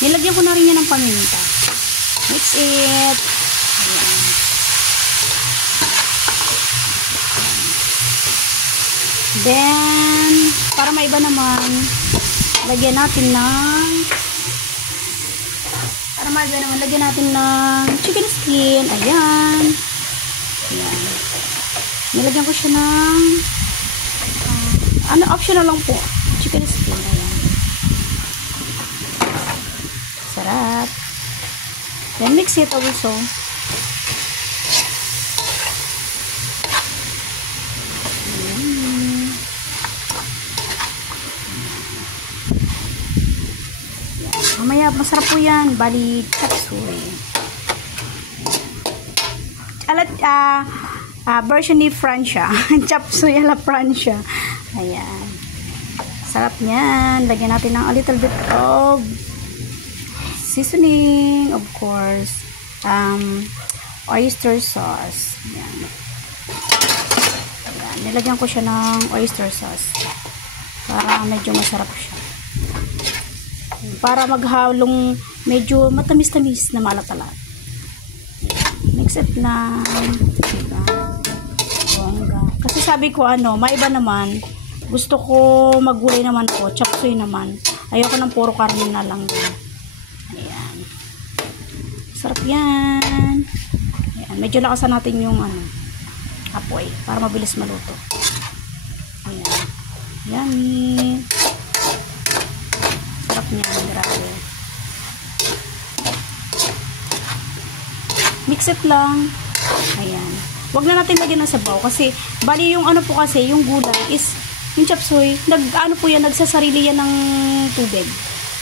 Nilagyan ko na rin yan ng paminta. Mix it. Ayan. Then, para maiba naman, lagyan natin ng chicken skin. Ayan. Ayan. Nilagyan ko siya ng optional lang po. Chicken skin. Ayan. Sarap. Then, mix it also. Mamaya, masarap po yan. Bali, chop suey. Version ni Francia. Chop suey ala Francia. Ayan. Sarap niyan. Lagyan natin ng a little bit of seasoning, of course. Oyster sauce. Ayan. Ayan. Nilagyan ko siya ng oyster sauce. Para medyo masarap siya. Para maghalong medyo matamis-tamis na maalat-alat. Mix it na. Diba? Bongga. Kasi sabi ko maiba naman. Gusto ko magulay naman po. Chop suey naman. Ayoko ng puro karne na lang din. Ayan. Sarap yan. Ayan. Medyo lakasan natin yung apoy. Para mabilis maluto. Ayan. Yummy. Sarap niya, grabe. Mix it lang. Ayan. Huwag na natin lagyan ng sabaw kasi bali yung po kasi, yung gulay is yung chop suey, nagsasarili yan ng tubig.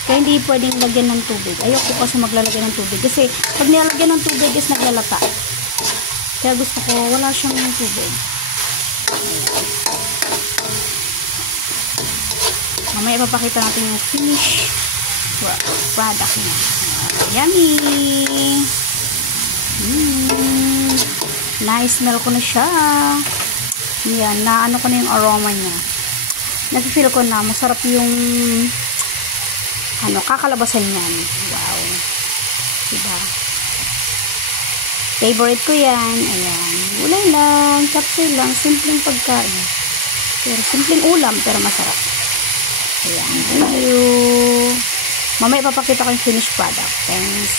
Kaya hindi pwedeng lagyan ng tubig. Ayoko kasi maglalagay ng tubig kasi pag nilalagyan ng tubig is naglalata. Kaya gusto ko wala siyang tubig. Ayan. Mamaya ipapakita natin yung finish product niya. Yummy! Nice smell ko na siya. Yan, naano ko na yung aroma niya. Nag-feel ko na masarap yung kakalabasan niyan. Wow. Diba? Favorite ko yan. Ayan. Gulay lang, chapsay lang, simpleng pagkain. Pero simpleng ulam, pero masarap. Ayan. Thank you. Mamaya ipapakita ko yung finished product. Thanks.